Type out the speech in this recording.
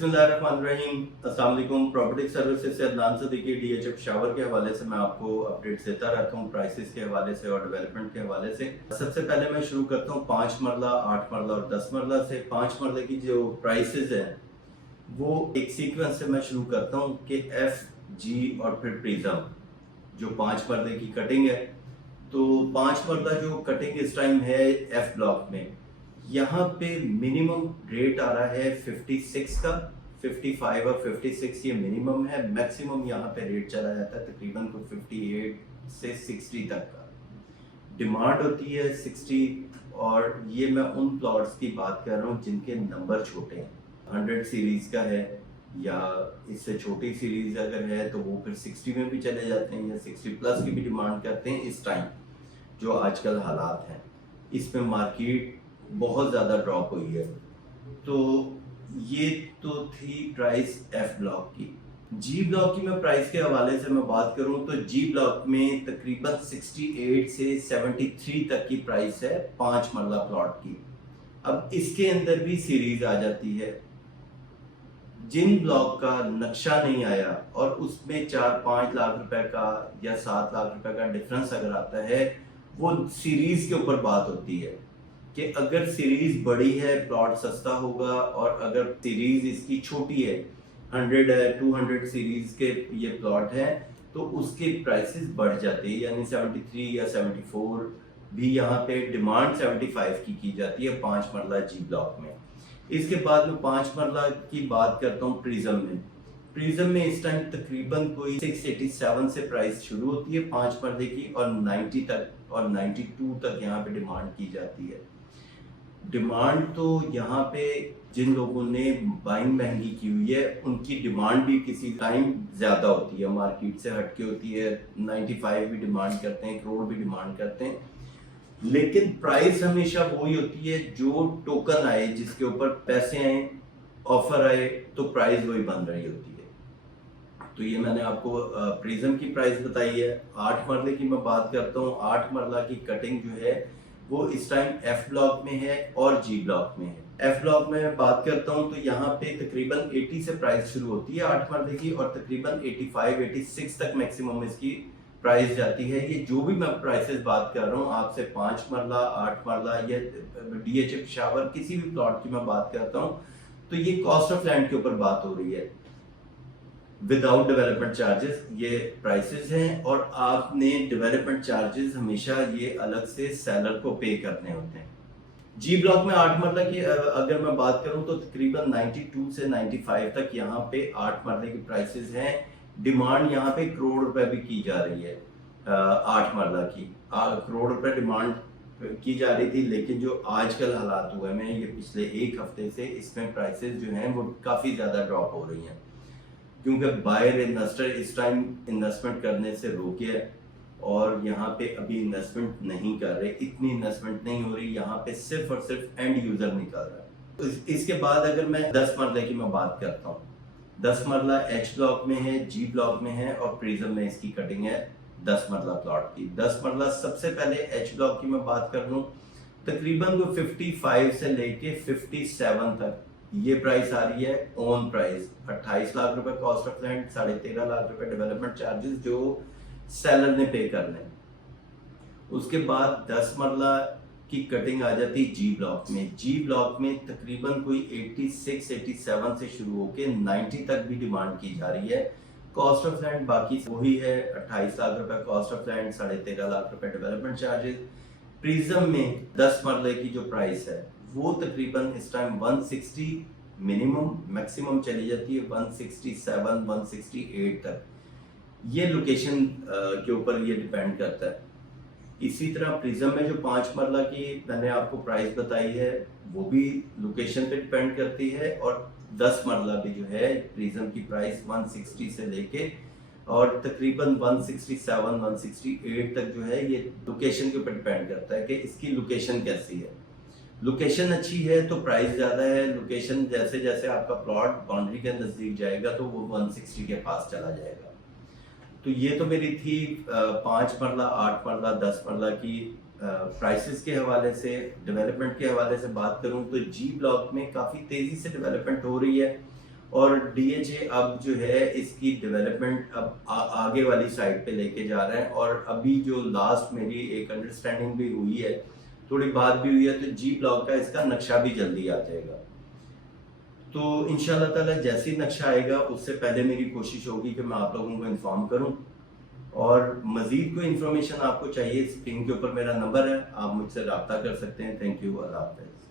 बिस्मिल्लाहिर्रहमानिर्रहीम। अस्सलाम वालेकुम। प्रॉपर्टी सर्विसेज से अदनान सिद्दीकी डीएचएफ शावर के हवाले से मैं आपको अपडेट्स देता रहता हूँ, प्राइसेस के हवाले से और डेवलपमेंट के हवाले से। सबसे पहले मैं शुरू करता हूँ 5 मरला, 8 मरला और 10 मरला से। 5 मरले की जो प्राइसेस हैं वो एक सीक्वेंस से मैं शुरू करता हूँ कि एफ, जी और फिर प्रिज्म, जो 5 मरले की कटिंग है। तो 5 मरला जो कटिंग इस टाइम है एफ ब्लॉक में, यहाँ पे मिनिमम रेट आ रहा है 56 का, 55 और 56 ये मिनिमम है। मैक्सिमम यहाँ पे रेट चला जाता है तकरीबन को 58 से 60 तक का। डिमांड होती है 60, और ये मैं उन प्लॉट्स की बात कर रहा हूँ जिनके नंबर छोटे हैं। 100 सीरीज का है या इससे छोटी सीरीज अगर है तो वो फिर 60 में भी चले जाते हैं या 60 प्लस की भी डिमांड करते हैं। इस टाइम जो आजकल हालात हैं, इसमें मार्केट बहुत ज़्यादा ड्रॉप हुई है। तो ये तो थी प्राइस एफ ब्लॉक की। जी ब्लॉक की मैं प्राइस के हवाले से मैं बात करूं तो जी ब्लॉक में तकरीबन 68 से 73 तक की प्राइस है 5 मरला प्लॉट की। अब इसके अंदर भी सीरीज आ जाती है। जिन ब्लॉक का नक्शा नहीं आया और उसमें 4-5 लाख रुपए का या 7 लाख रुपए का डिफरेंस अगर आता है, वो सीरीज के ऊपर बात होती है कि अगर सीरीज बड़ी है प्लॉट सस्ता होगा, और अगर सीरीज इसकी छोटी है 100 है 200 सीरीज के ये प्लॉट है तो उसके प्राइसेस बढ़ जाते हैं। यानी 73 या 74 भी यहाँ पे डिमांड 75 की जाती है 5 मरला जी ब्लॉक में। इसके बाद में 5 मरला की बात करता हूँ प्रिज्म में। प्रिज्म में इस टाइम तकरीबन कोई 687 से प्राइस शुरू होती है 5 मरले की, और 90 तक और 92 तक यहाँ पे डिमांड की जाती है। डिमांड तो यहाँ पे जिन लोगों ने बाइंग महंगी की हुई है उनकी डिमांड भी किसी टाइम ज़्यादा होती है, मार्केट से हटके होती है। 95 भी डिमांड करते हैं, करोड़ भी डिमांड करते हैं, लेकिन प्राइस हमेशा वही होती है जो टोकन आए, जिसके ऊपर पैसे आए, ऑफर आए, तो प्राइस वही बन रही होती है। तो ये मैंने आपको प्रिज्म की प्राइस बताई है। 8 मरले की मैं बात करता हूँ। 8 मरला की कटिंग जो है वो इस टाइम एफ ब्लॉक में है और जी ब्लॉक में है। एफ ब्लॉक में बात करता हूं तो यहाँ पे तकरीबन 80 से प्राइस शुरू होती है 8 मरले की, और तकरीबन 85-86 तक मैक्सिमम इसकी प्राइस जाती है। ये जो भी मैं प्राइसेस बात कर रहा हूँ आपसे, 5 मरला, 8 मरला या डीएचएफ शावर किसी भी प्लॉट की मैं बात करता हूँ, तो ये कॉस्ट ऑफ लैंड के ऊपर बात हो रही है। विदाउट डेवलपमेंट चार्जेस ये प्राइसेस हैं, और आपने डेवलपमेंट चार्जेस हमेशा ये अलग से सेलर को पे करने होते हैं। जी ब्लॉक में 8 मरला की अगर मैं बात करूं तो तकरीबन 92 से 95 तक यहाँ पे 8 मरले की प्राइसेस हैं। डिमांड यहाँ पे करोड़ रुपए भी की जा रही है 8 मरला की। करोड़ रुपए डिमांड की जा रही थी, लेकिन जो आजकल हालात हुए हैं ये पिछले एक हफ्ते से, इसमें प्राइसेस जो हैं वो काफ़ी ज़्यादा ड्रॉप हो रही हैं, क्योंकि बायर इन्वेस्टर इस टाइम इन्वेस्टमेंट करने से रोके है और यहाँ पे अभी इन्वेस्टमेंट नहीं कर रहे। इतनी इन्वेस्टमेंट नहीं हो रही, यहाँ पे सिर्फ और सिर्फ एंड यूजर निकल रहा है। इसके बाद अगर मैं 10 मरले की मैं बात करता हूँ, 10 मरला एच ब्लॉक में है, जी ब्लॉक में है, और प्रिज्म में इसकी कटिंग है 10 मरला प्लॉट की। 10 मरला सबसे पहले एच ब्लॉक की मैं बात कर लूँ, तकरीबन वो 55 से लेके 57 तक ये प्राइस आ रही है। ओन प्राइस 28 लाख रुपए कॉस्ट ऑफ लैंड, 13.5 लाख रुपए डेवलपमेंट चार्जेस जो सेलर ने पे करने। उसके बाद 10 मरला की कटिंग आ जाती है जी ब्लॉक में। जी ब्लॉक में तकरीबन कोई 86-87 से शुरू होके 90 तक भी डिमांड की जा रही है। कॉस्ट ऑफ लैंड बाकी वही है, 28 लाख रुपए कॉस्ट ऑफ लैंड, 13.5 लाख रुपए डेवलपमेंट चार्जेस। प्रिज्म में 10 मरले की जो प्राइस है वो तकरीबन इस टाइम 160 मिनिमम, मैक्सिमम चली जाती है 167-168 तक। ये लोकेशन के ऊपर ये डिपेंड करता है। इसी तरह प्रिज्म में जो 5 मरला की मैंने आपको प्राइस बताई है वो भी लोकेशन पे डिपेंड करती है, और 10 मरला भी जो है प्रिज्म की प्राइस 160 से लेके और तकरीबन 167-168 तक जो है, ये लोकेशन के ऊपर डिपेंड करता है कि इसकी लोकेशन कैसी है। लोकेशन अच्छी है तो प्राइस ज़्यादा है। लोकेशन जैसे जैसे आपका प्लॉट बाउंड्री के नज़दीक जाएगा तो वो 160 के पास चला जाएगा। तो ये तो मेरी थी 5 मरला, 8 मरला, 10 मरला की प्राइसेस के हवाले से। डेवलपमेंट के हवाले से बात करूं तो जी ब्लॉक में काफ़ी तेज़ी से डेवलपमेंट हो रही है। और डीएचए अब जो है इसकी डेवलपमेंट अब आगे वाली साइड पे लेके जा रहे हैं। और अभी जो लास्ट मेरी एक अंडरस्टैंडिंग भी हुई है, थोड़ी बात भी हुई है, तो जी ब्लॉक का इसका नक्शा भी जल्दी आ जाएगा। तो इंशाल्लाह ताला जैसे ही नक्शा आएगा उससे पहले मेरी कोशिश होगी कि मैं आप लोगों को इन्फॉर्म करूं। और मज़ीद कोई इन्फॉर्मेशन आपको चाहिए, स्क्रीन के ऊपर मेरा नंबर है, आप मुझसे रब्ता कर सकते हैं। थैंक यू, अल्लाह हाफ़िज़।